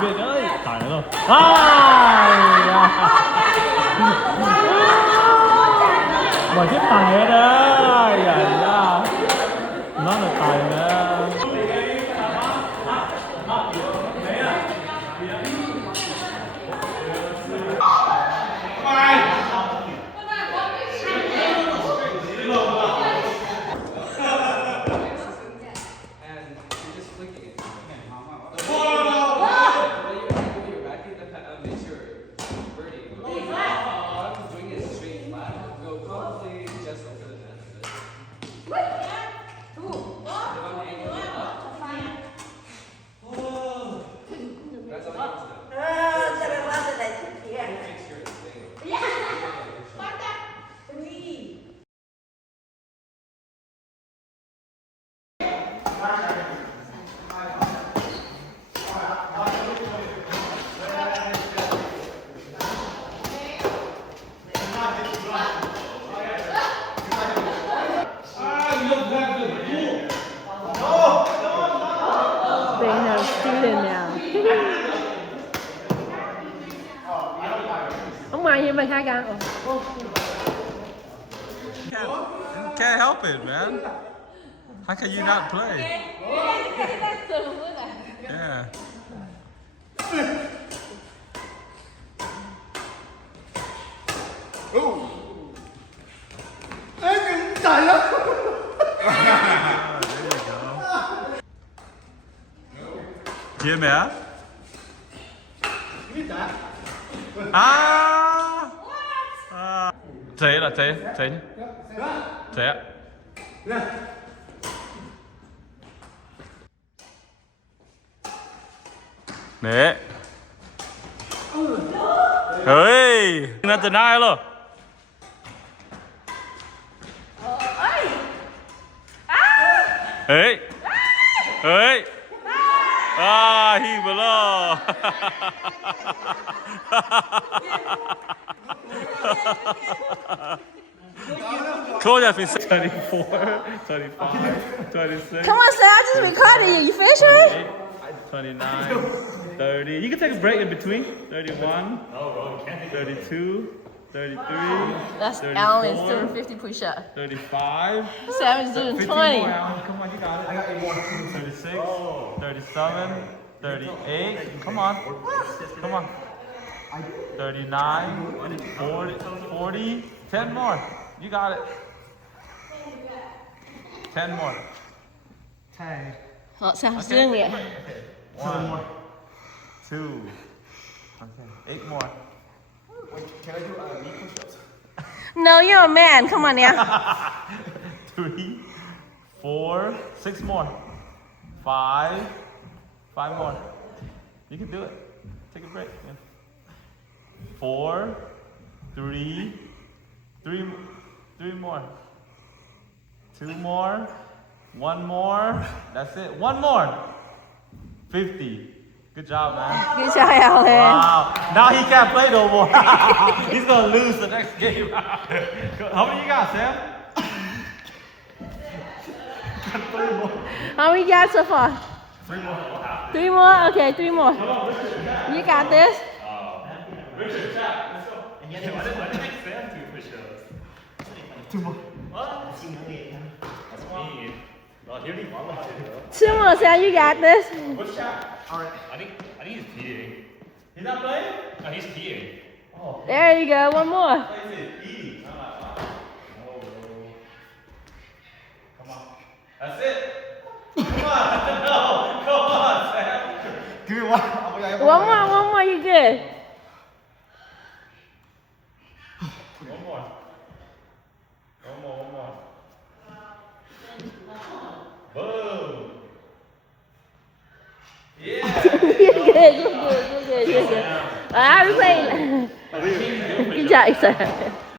Việt ơi, tải rồi. Mà chiếc tải đó, dạ, nó là tải đó. Ông mày như mày hai ca. Can't help it, man. How can you not play? Yeah. Trời lắm. There you go. GMF? Chế là chế nhé. Chế ạ. 네. 에이, 나 denial. 에이, 에이. 아, he below. Close that face. 24, 25, 26. Come on, Sam, I'm just recording you. You finished already? 29, 30. You can take a break in between. 31, 32, 33. That's 34, Alan is doing 50 push-ups. 35. Sam is doing 15 20. more, Alan. Come on, you got it. I got 8 more. 36, 37, 38. Come on. Come on. 39, 40, 10 more. You got it. 10 more. 10. Họ Sam is doing it. 1, 2. Okay. 8 more. Wait, can I do knee push-ups? No, you're a man. Come on now. 3, 4, 6 more. 5 more. You can do it. Take a break. Yeah. 4, 3 more. 2 more. 1 more. That's it. 1 more. 50. Good job, man. Good job, Alan. Wow. Now he can't play no more. He's gonna lose the next game. How many you got, Sam? 3 more. How many you got so far? 3 more. 3 more? Okay, 3 more. You got this? Richard, chat. Let's go. And yet, why did I make Sam do push-ups? 2 more. What? That's me. Well, he only won like 2. 2 more, Sam. You got this. What's chat? Alright. I think he's peeing. He's not playing? No, he's peeing. Oh. There you go. One more. Eating. Oh. Come on. That's it. Come on. No. Come on, Sam. Give me one. One more. You good. One more. good. Ah, we play. Good job, sir.